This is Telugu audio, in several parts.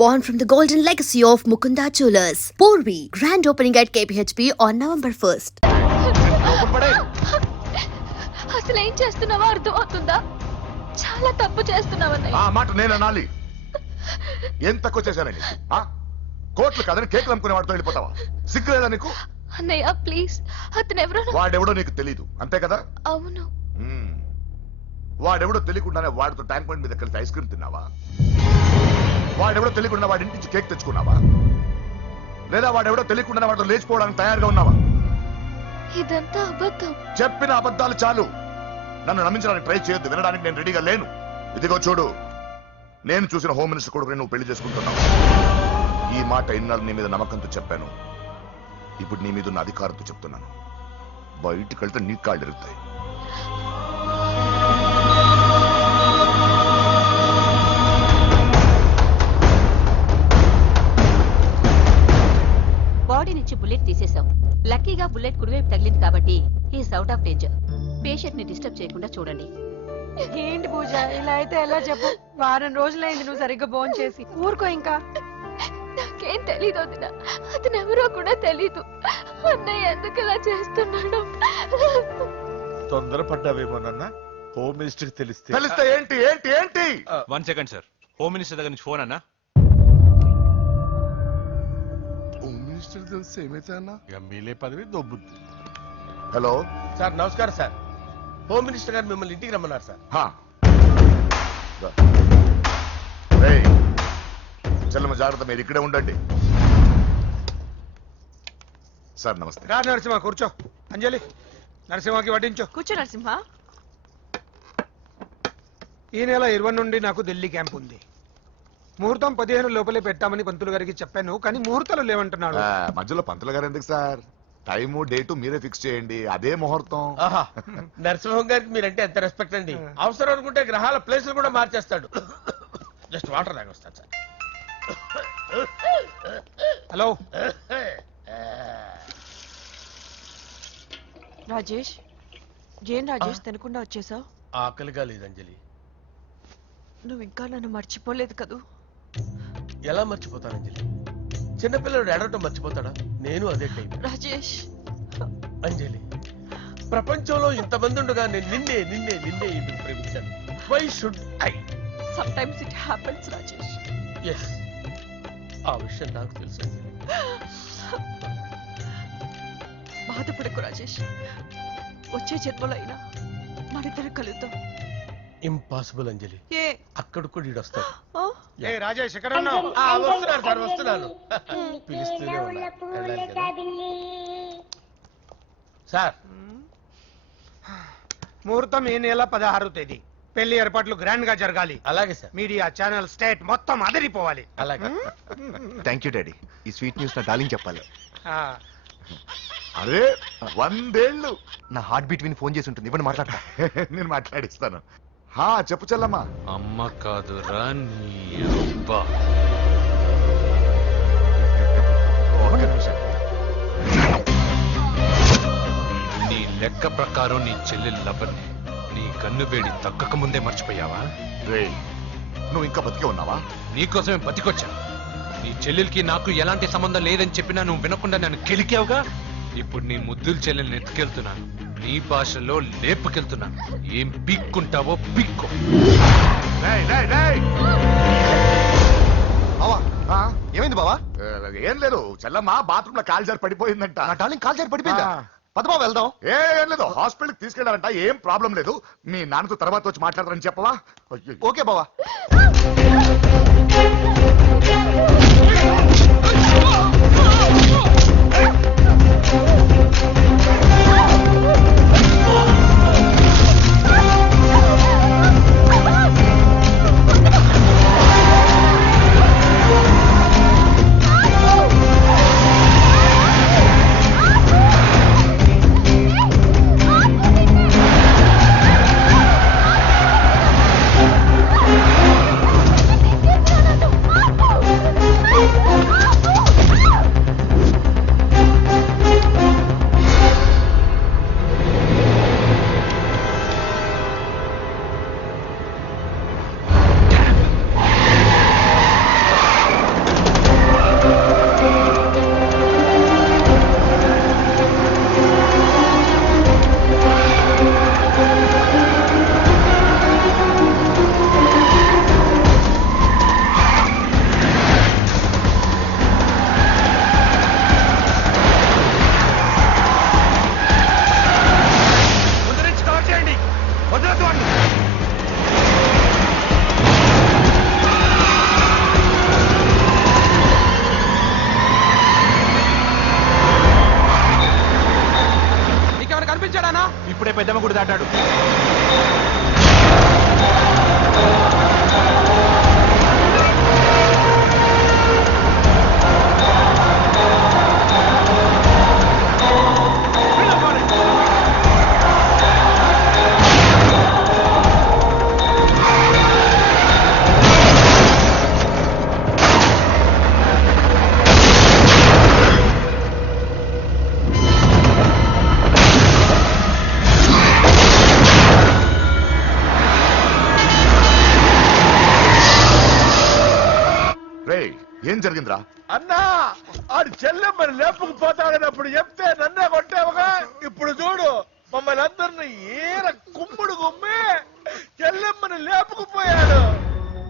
born from the golden legacy of Mukunda Jewelers. Porvi, grand opening at KPHP on November 1st. అసలు ఏం చేస్తున్నావో అర్థమవుతుందా? చాలా తప్పు చేస్తున్నావన్నయ్య. ఆ మాట నేను అనాలి. ఏం తక్కువ చేశానండి? కోట్లు కాదని కేకులు అమ్ముకునే వాడితో వెళ్ళిపోతావా? సిగ్గులేదా నీకు? అన్నయ్య ప్లీజ్, అతను ఎవరో వాడెవడో నీకు తెలీదు అంతే కదా? అవును. వాడెవడో తెలియకుండానే వాడితో ట్యాంక్ బండ్ మీద కలిసి ఐస్ క్రీమ్ తిన్నావా? వాడెవడో తెలియకుండా వాడి ఇంటి నుంచి కేక్ తెచ్చుకున్నావా? లేదా వాడెవడో తెలియకుండానే వాడితో లేచిపోవడానికి తయారుగా ఉన్నావా? ఇదంతా అబద్ధం. చెప్పిన అబద్ధాలు చాలు. నన్ను నమ్మించడానికి ట్రై చేయొద్దు. వినడానికి నేను రెడీగా లేను. ఇదిగో చూడు, నేను చూసిన హోమ్ మినిస్టర్ కొడుకు నువ్వు పెళ్లి చేసుకుంటున్నావు. ఈ మాట ఇన్నాళ్ళు నీ మీద నమ్మకంతో చెప్పాను. ఇప్పుడు నీ మీద ఉన్న అధికారంతో చెప్తున్నాను. బయటికి వెళ్తే నీ కాళ్ళు ఎరుగుతాయి. బాడీ నుంచి బుల్లెట్ తీసేశాం. లక్కీగా బుల్లెట్ కుడివైపు తగిలింది కాబట్టి is out of danger. Patient ని డిస్టర్బ్ చేయకుండా చూడండి. ఏంటి పూజ, ఇలా అయితే ఎలా చెప్పు? వారం రోజులైంది నువ్వు సరిగ్గా భోజనం చేసి. ఊరుకో ఇంకా. నాకేం తెలీదు వదిన, అతను ఎవరో కూడా తెలీదు. అన్నయ్య ఎందుకు ఇలా చేస్తున్నాడు? తొందరపడ్డావేమోనన్నా. హోమ్ మినిస్టర్ తెలిస్తే ఏంటి ఏంటి ఏంటి? 1 సెకండ్ సార్, హోమ్ మినిస్టర్ దగ్గర నుంచి ఫోన్ అన్నా. హోమ్ మినిస్టర్ తెలిస్తే ఏమైతే అన్నా? ఎమ్మెల్యే పదవి దొబ్బుద్ది. హలో సార్, నమస్కారం సార్. హోమ్ మినిస్టర్ గారు మిమ్మల్ని ఇంటికి రమ్మన్నారు సార్. చల్లమ్మ జాగ్రత్త, మీరు ఇక్కడే ఉండండి. సార్ నమస్తే. రా నరసింహ, కూర్చో. అంజలి, నరసింహకి వడ్డించో. కూర్చో నరసింహ. ఈ నెల 20 నుండి నాకు ఢిల్లీ క్యాంప్ ఉంది. ముహూర్తం 15 లోపలే పెట్టామని పంతులు గారికి చెప్పాను, కానీ ముహూర్తాలు లేవంటున్నాడు. మధ్యలో పంతులు గారు ఎందుకు సార్? టైము డేటు మీరే ఫిక్స్ చేయండి, అదే ముహూర్తం. నరసింహం గారికి మీరంటే ఎంత రెస్పెక్ట్ అండి. అవసరం అనుకుంటే గ్రహాల ప్లేసులు కూడా మార్చేస్తాడు. జస్ట్ వాటర్ తాగొస్తాను సార్. హలో రాజేష్, ఏం రాజేష్ తినకుండా వచ్చేసావు? ఆకలిగా లేదు అంజలి. నువ్వు ఇంకా నన్ను మర్చిపోలేదు కదూ? ఎలా మర్చిపోతాను అంజలి? చిన్నపిల్లడు ఏడవటం మర్చిపోతాడా? నేను అదే టైం. రాజేష్, అంజలి, ప్రపంచంలో ఇంతమంది ఉండగా నేను నిన్నే నిన్నే నిన్నే ఇప్పుడు ప్రేమించాను. Why should I? Sometimes it happens Rajesh. Yes, ఆ విషయం నాకు తెలుసు అంజలి. బాధపడకు రాజేష్, వచ్చే జన్మలో అయినా మనిద్దరు కలుద్దాం. ఇంపాసిబుల్ అంజలి. ఏ అక్కడ కూడా ఈడు వస్తాడు. ఏ రాజేష్, ఎక్కడ ఉన్నావు? వస్తున్నాను సార్, వస్తున్నాను. పిలుస్తూనే ఉన్నా. వెళ్ళాలి కదా. సార్, ముహూర్తం ఈ నెల 16వ తేదీ. పెళ్లి ఏర్పాట్లు గ్రాండ్ గా జరగాలి. అలాగే సార్. మీడియా ఛానల్ స్టేట్ మొత్తం అదిరిపోవాలి. అలాగే. Thank you daddy. ఈ స్వీట్ న్యూస్ నా డార్లింగ్ చెప్పాలి. అరే 100 ఏళ్ళు. నా హార్ట్ బీట్ విని ఫోన్ చేసి ఉంటుంది. ఇవ్వండి మాట్లాడతా. నేను మాట్లాడిస్తాను. చెప్పు చెల్లమ్మా. అమ్మ కాదురా నీ అబ్బా. ఒక్క నిమిషం. నీ లెక్క ప్రకారం నీ చెల్లెలు లవర్ని నీ కన్ను వేడి తగ్గక ముందే మర్చిపోయావా? రేయ్, నువ్వు ఇంకా బతికే ఉన్నావా? నీకోసమే బతికొచ్చా. నీ చెల్లెలకి నాకు ఎలాంటి సంబంధం లేదని చెప్పినా నువ్వు వినకుండా నన్ను కెలికావుగా. ఇప్పుడు నీ ముద్దుల చెల్లెల్ని ఎత్తుకెళ్తున్నాను. నీ భాషలో లేపుకెళ్తున్నాను. ఏం పీక్కుంటావో పీక్కో. ఏమైంది బావా? ఏం లేదు, చెల్లమ్మ బాత్రూమ్ లో కాలు జారి పడిపోయిందంట. నా డార్లింగ్ కాల్ చేసి పడిపోయిందా? పద బావ వెళ్దాం. ఏం లేదు, హాస్పిటల్ కి తీసుకెళ్లారంట. ఏం ప్రాబ్లం లేదు. మీ నాన్నతో తర్వాత వచ్చి మాట్లాడతారని చెప్పవా? ఓకే బావా. పెద్దమ్మ గుడి దాటాడు. ఏం జరిగిందిరా? అన్నా ఆడు చెల్లెమ్మని లేపుకుపోతాడనప్పుడు చెప్తే నన్నే కొట్టావుగా. ఇప్పుడు చూడు మమ్మల్ని అందరిని ఏర కుమ్ముడు కుమ్మి చెల్లెమ్మని లేపుకుపోయాడు.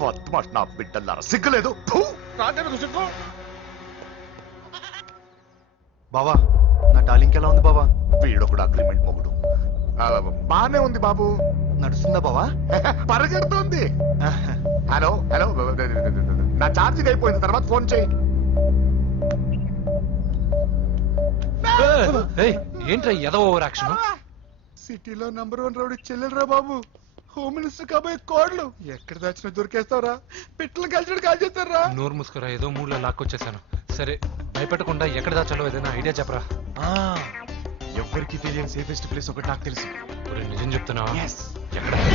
బద్మాష్ నా బిడ్డల్లారా, సిగ్గులేదు? ఫు! నాకెందుకు సిగ్గు? బావా నా డార్లింగ్ ఎలా ఉంది బావా? వీడొకడు అగ్రిమెంట్ మొగుడు. బానే ఉంది బాబు. నడుస్తుందా బావా? పరిగెడుతుంది. హలో హలో, నా ఛార్జింగ్ అయిపోయింది, తర్వాత ఫోన్ చేయి. ఏంట్రా ఎదవ ఓవర్ యాక్షన్? సిటీలో నంబర్ 1 రౌడీ చెల్లెలరా బాబు. హోమ్ మినిస్టర్ కాబోయే కోడ్లు ఎక్కడ దాచినా దొరికేస్తావరా? పిట్టలు కలిసి కాల్ చేస్తారా? నోరు మూసుకురా, ఏదో మూడ్లో లాక్కొచ్చేసాను. సరే భయపెట్టకుండా ఎక్కడ దాచాలో ఏదైనా ఐడియా చెప్పరా. ఎవరికి తెలియని సేఫెస్ట్ ప్లేస్ ఒకటి నాకు తెలుసు. నిజం చెప్తున్నా? Yes. ఎక్కడ?